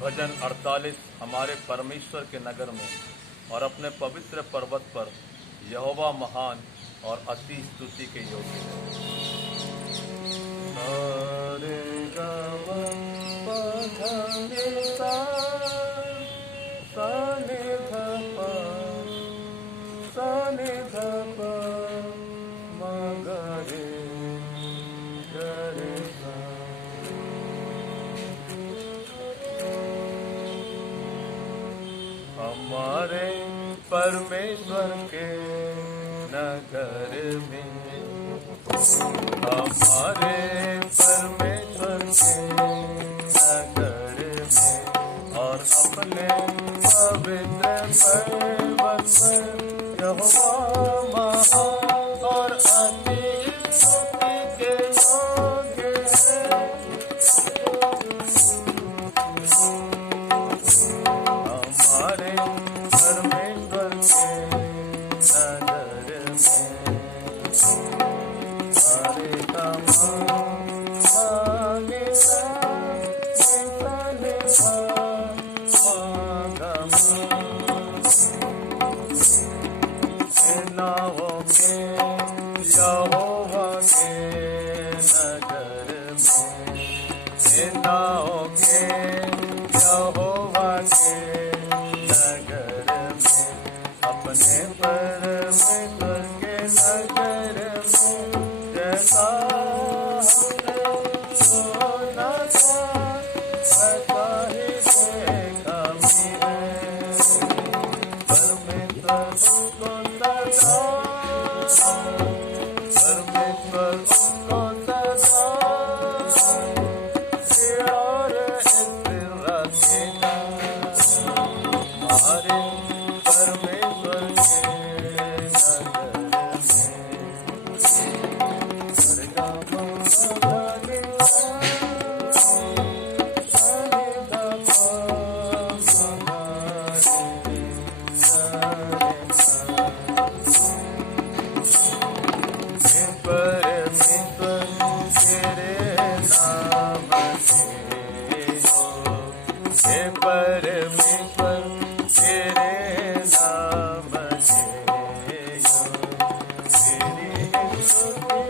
भजन 48 हमारे परमेश्वर के नगर में और अपने पवित्र पर्वत पर यहोवा महान और अति स्तुति के योग्य है। सारे गम पधने सा साने धपा साने धपा मगरे गरे सा। हमारे परमेश्वर के नगर में हमारे परमेश्वर के नगर में और अपने पवित्र पर्वत पर यहोवा महान और अति स्तुति के योग्य है। हमारे परमेश्वर के नगर में सारे काम साने साने सेनाओं के यहोवा के नगर में सेनाओं के यहोवा के नगर में अपने परमेश्वर के नगर में जैसा हमने सुना था वैसा ही देखा भी है। परमेश्वर को सदा परमेश्वर को सदा और स्थिर रखेगा। हमारे परमेश्वर के नगर परमेश्वर तेरे नाम से तेरी स्तुति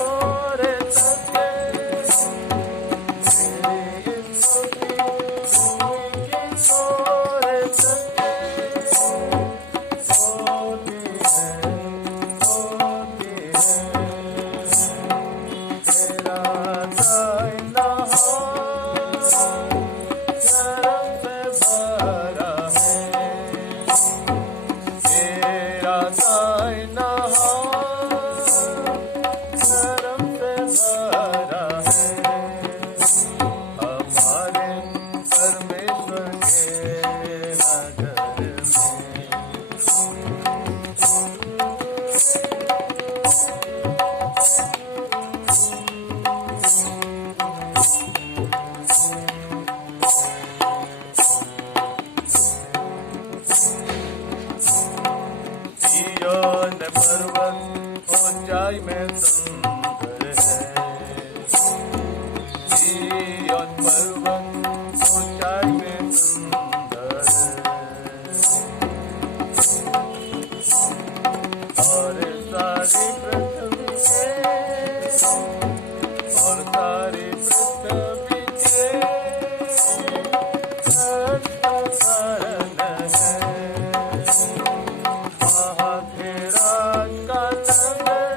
और सत्य तेरी स्तुति और सत्य होती है तेरा दाहिना पर्वत ऊंचाई में सुंदर है। सिय्योन पर्वत ऊंचाई में सुंदर है और सारी पृथ्वी के और सारी पृथ्वी के कारण है। वहाँ तेरा का नगर